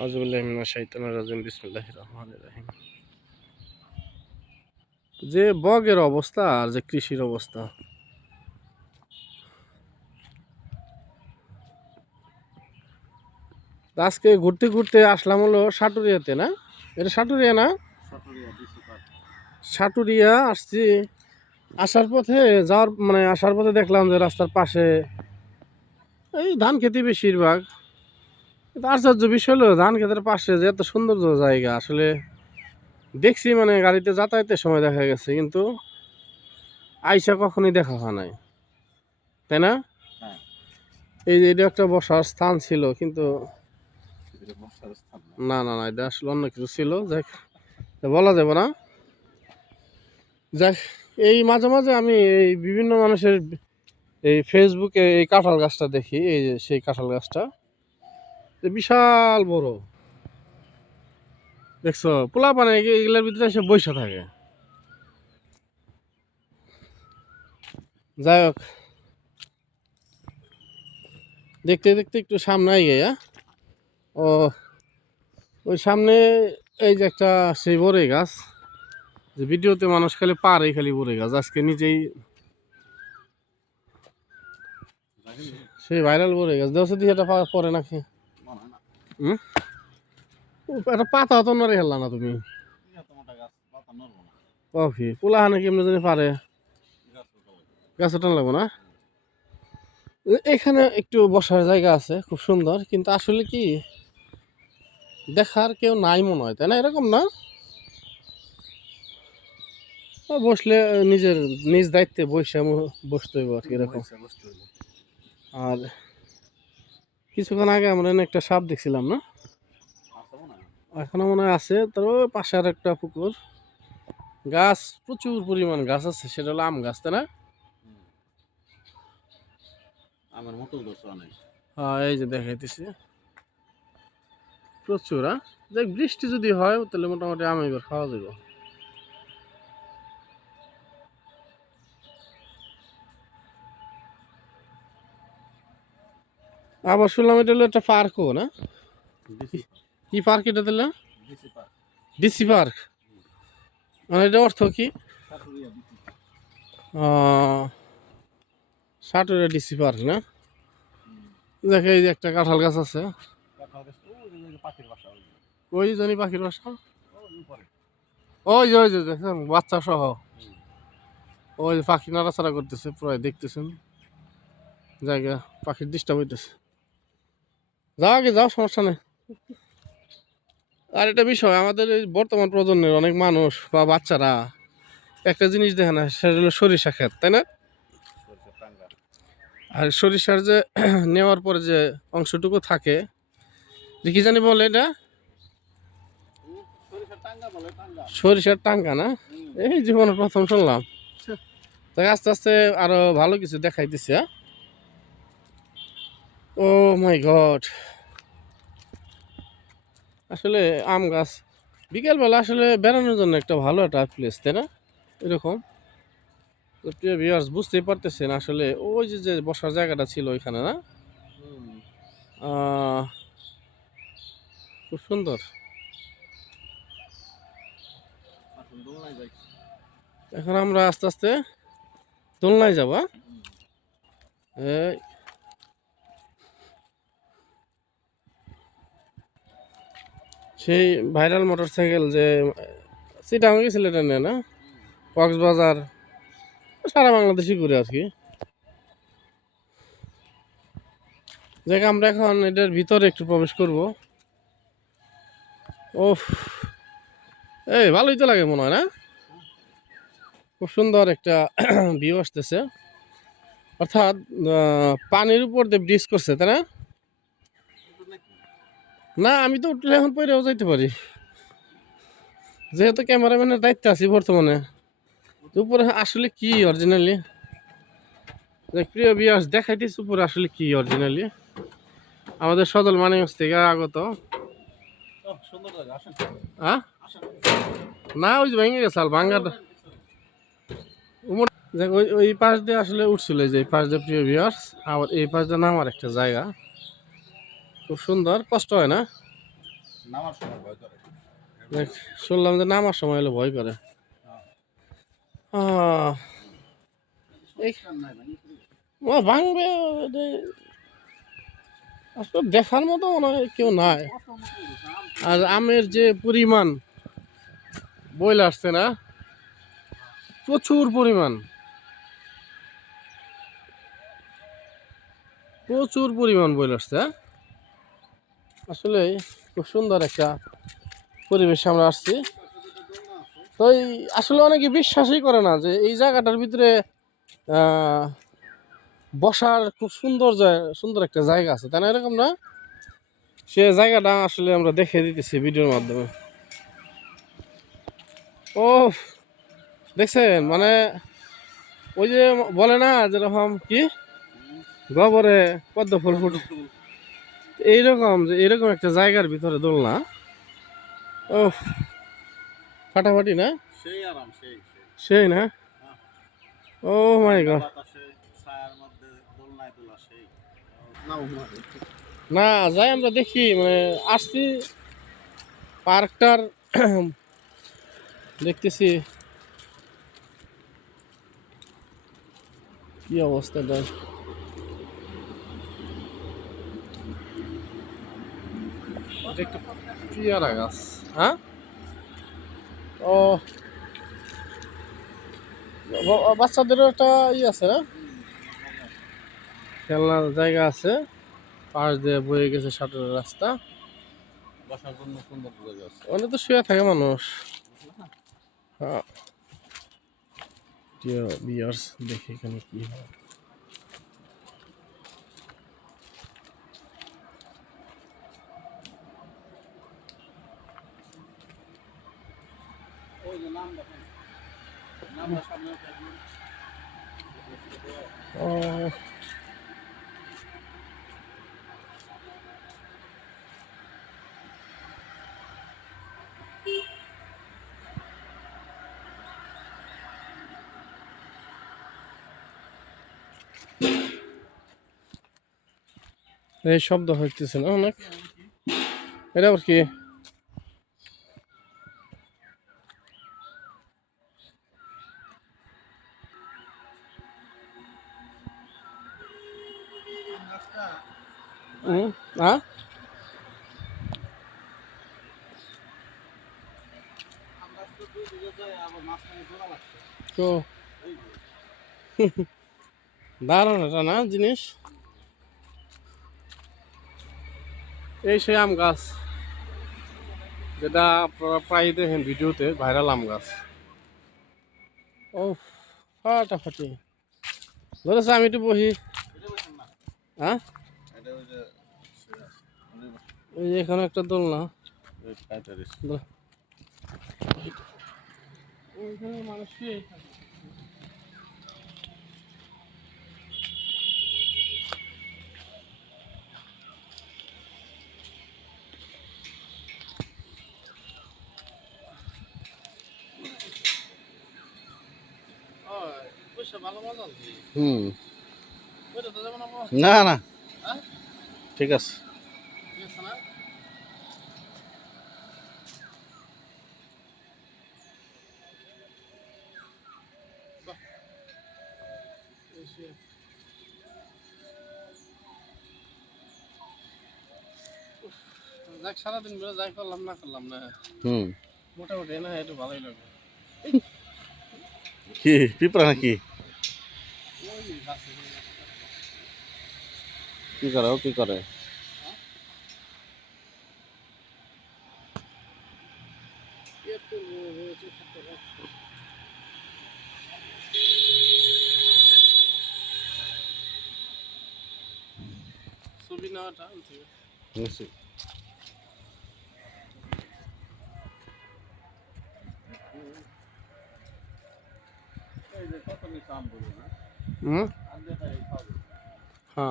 আউযুবিল্লাহি মিনাশ শাইতানির রাজিম বিসমিল্লাহির রহমানির রহিম। যে বগের অবস্থা আর যে কৃষির অবস্থা, আজকে ঘুরতে ঘুরতে আসলাম হলো সাটুরিয়াতে। না, এটা সাটুরিয়া না? সাটুরিয়া আসছি। আসার পথে আসার পথে দেখলাম যে রাস্তার পাশে এই ধান খেতে বেশিরভাগ। কিন্তু আশ্চর্য বিষয় হলো ধান খেতের পাশে যে এত সুন্দর জায়গা, আসলে দেখছি গাড়িতে যাতায়াতের সময় দেখা গেছে, কিন্তু আইসা কখনই দেখা হয় নাই, তাই না? এই যে এটা একটা বসার স্থান ছিল, কিন্তু না না না, এটা আসলে অন্য কিছু ছিল। যাক, বলা যাবে না। যাক, এই মাঝে মাঝে আমি এই বিভিন্ন মানুষের এই ফেসবুকে এই কাঁঠাল গাছটা দেখি, এই যে সেই কাঁঠাল গাছটা বিশাল বড়, দেখছো? পোলা পানে এগুলোর ভিতরে এসে বসে থাকে। যাই হোক, দেখতে দেখতে একটু সামনে গিয়ে ও ওই সামনে এই যে একটা সেই বড়ই গাছ, যে ভিডিওতে মানুষ খালি পারে খালি বড়ই গাছ, আজকে নিজেই সেই ভাইরাল বড়ই গাছ দেওয়া দিয়ে এটা পরে নাকি একটা পাতা তো নড়ে হেললা না তুমি? কফি পোলাহানে কেমনে জানি পারে, গাছ টান লাগবো না? এখানে একটু বসার জায়গা আছে খুব সুন্দর, কিন্তু আসলে কি দেখার কেউ নাই মনে হয়, তাই না? এরকম না, বসলে নিজের নিজ দায়িত্বে বসতে হইব আর কি, এরকম। আর কিছুক্ষণ আগে আমরা একটা সাপ দেখছিলাম, না? এখনো মনে হয় আছে। তার পাশে আর একটা পুকুর, গাছ প্রচুর পরিমাণ গাছ আছে, সেটা হলো আম গাছ, তাই না? আমার মতো হ্যাঁ, এই যে দেখাইতেছি প্রচুর। দেখ, বৃষ্টি যদি হয় তাহলে মোটামুটি আম এবার খাওয়া যাবে। আবার শুনলাম এটা হলো একটা পার্কও, না? কি পার্ক এটা দিলে? DC park. মানে এটা অর্থ কি? সাটুরিয়া ডিসি পার্ক, না? দেখে এই যে একটা কাঁঠাল গাছ আছে, ওই জানি পাখির বাসা, ওই যে দেখেন বাচ্চা সহ ওই যে পাখি নাড়াচাড়া করতেছে, প্রায় দেখতেছেন জায়গা, পাখির ডিস্টার্ব হইতেছে। যাও আগে যাও, সমস্যা নেই। আর একটা বিষয়, আমাদের এই বর্তমান প্রজন্মের অনেক মানুষ বা বাচ্চারা একটা জিনিস দেখে না, সেটা হলো সরিষা ক্ষেত, তাই না? আর সরিষার যে নেওয়ার পরে যে অংশটুকু থাকে, কি জানি বলে এটা? সরিষার টাঙ্গা, না? এই জীবনে প্রথম শুনলাম। তাই আস্তে আস্তে আরো ভালো কিছু দেখাইতেছে। ও মাই গড, আসলে আম গাছ বিকেলবেলা আসলে বেড়ানোর জন্য একটা ভালো একটা প্লেস, তাই না? এরকম প্রিয় ভিউয়ার্স, বুঝতেই পারতেছেন আসলে ওই যে যে বসার জায়গাটা ছিল ওইখানে, না? খুব সুন্দর। এখন আমরা আস্তে আস্তে দোলনায় যাবো। এই সেই ভাইরাল মোটরসাইকেল যে চিটাগাং গেছিল এটা নিয়ে, না? কক্সবাজার, সারা বাংলাদেশই ঘুরে আর কি। দেখ, আমরা এখন এটার ভিতরে একটু প্রবেশ করব। ওফ, এই ভালোই তো লাগে মনে হয়, না? খুব সুন্দর একটা ভিউ আসতেছে, অর্থাৎ পানির উপর দিয়ে ব্রিজ করছে, তাই না? না, আমি তো উঠলে এখন পরেও যাইতে পারি, যেহেতু ক্যামেরাম্যানের দায়িত্বে আছি বর্তমানে। উপরে আসলে কি অরিজিনালি, প্রিয় ভিউয়ার্স, দেখাইতেছি উপরে আসলে কি অরিজিনালি আমাদের সদল মানিকগঞ্জ থেকে আগত। হ্যাঁ, না, ওই যে ভেঙে গেছে ভাঙ্গাটা। ওই ওই পাশ দিয়ে আসলে উঠছিল, যে এই পাশ দিয়ে, প্রিয় ভিউয়ার্স। আর এই পাশ দিয়ে নামার একটা জায়গা, খুব সুন্দর, কষ্ট হয় না? নামার সময় ভয় করে। দেখ, শুনলাম যে নামার সময় হলে ভয় করে। আহ, এই ও ভাঙবে আসলে দেখার মতো মনে হয় কেউ নাই। আর আমের যে পরিমাণ বইল আসছে না, প্রচুর পরিমাণ, প্রচুর পরিমাণ বইল আসছে। আসলে খুব সুন্দর একটা পরিবেশে আমরা আসছি। তো আসলে অনেকে বিশ্বাসই করে না যে এই জায়গাটার ভিতরে বসার খুব সুন্দর একটা জায়গা আছে, তাই না? এরকম না, সে জায়গাটা আসলে আমরা দেখে দিতেছি ভিডিওর মাধ্যমে। ও দেখছেন, মানে ওই যে বলে না যেরকম কি গোবরে পদ্ম ফুল ফুটে, এইরকম যে এরকম একটা জায়গার ভিতরে দোলনা। ও ফাটাফাটি না, সেই আরাম, সেই সেই না, ও মাই গড। বাতাসে ছায়ার মধ্যে দোলনায় দোলা সেই। না যাই আমরা দেখি, মানে আসছি পার্কটার দেখতেছি কি অবস্থা দেয়। এটা একটা পেয়ারা গাছ, হ্যাঁ? ও বাচ্চাদেরও একটা আছে না, খেলনার জায়গা আছে, পাশ দিয়ে বয়ে গেছে সাঁতরের রাস্তা। বসার জন্য সুন্দর জায়গা আছে। ওখানে তো শুয়ে থাকে মানুষ। হ্যাঁ, বিয়ার্স দেখি এখানে কি হয়। ওই যে নাম দেখেন, নামটা সামনে দেখবেন। ও এই শব্দ হইতেছে না অনেক, এটা আবার কি? হ্যাঁ, আমরা তো দুই দিকে যাই, আবার মাঝখানে জোড়া লাগছে। তো এই যে, দারুণ এটা না জিনিস। এই সেই আম গাছ যেটা আপনারা প্রায় দেখেন ভিডিওতে, ভাইরাল আম গাছ। ও ফাটাফাটি ধরেছে, আমি একটু বহি। এটা বলছেন না, হ্যাঁ, এটা ওই যে ওই যে এখানে একটা দোলনা, ওই কাইটারিস। ওইখানে মানুষ শুয়ে থাকে। ভালো মজা আছে। হুম, ওইটা তো যেমন আমরা, না না, হ্যাঁ ঠিক আছে। ঠিক আছে না? বাহ, এই সে। উফ, যাক সারাদিন ধরে যাই করলাম না করলাম না, হুম, মোটামুটি না একটু ভালোই লাগে। কি পিঁপড়া নাকি? ওই গাছে কি করে ও, কি করে? ছবি নেওয়াটা বুঝছি। এই যে কত নিচে আম বলুন না, হুম, আম দেখা এই খাবে। হ্যাঁ।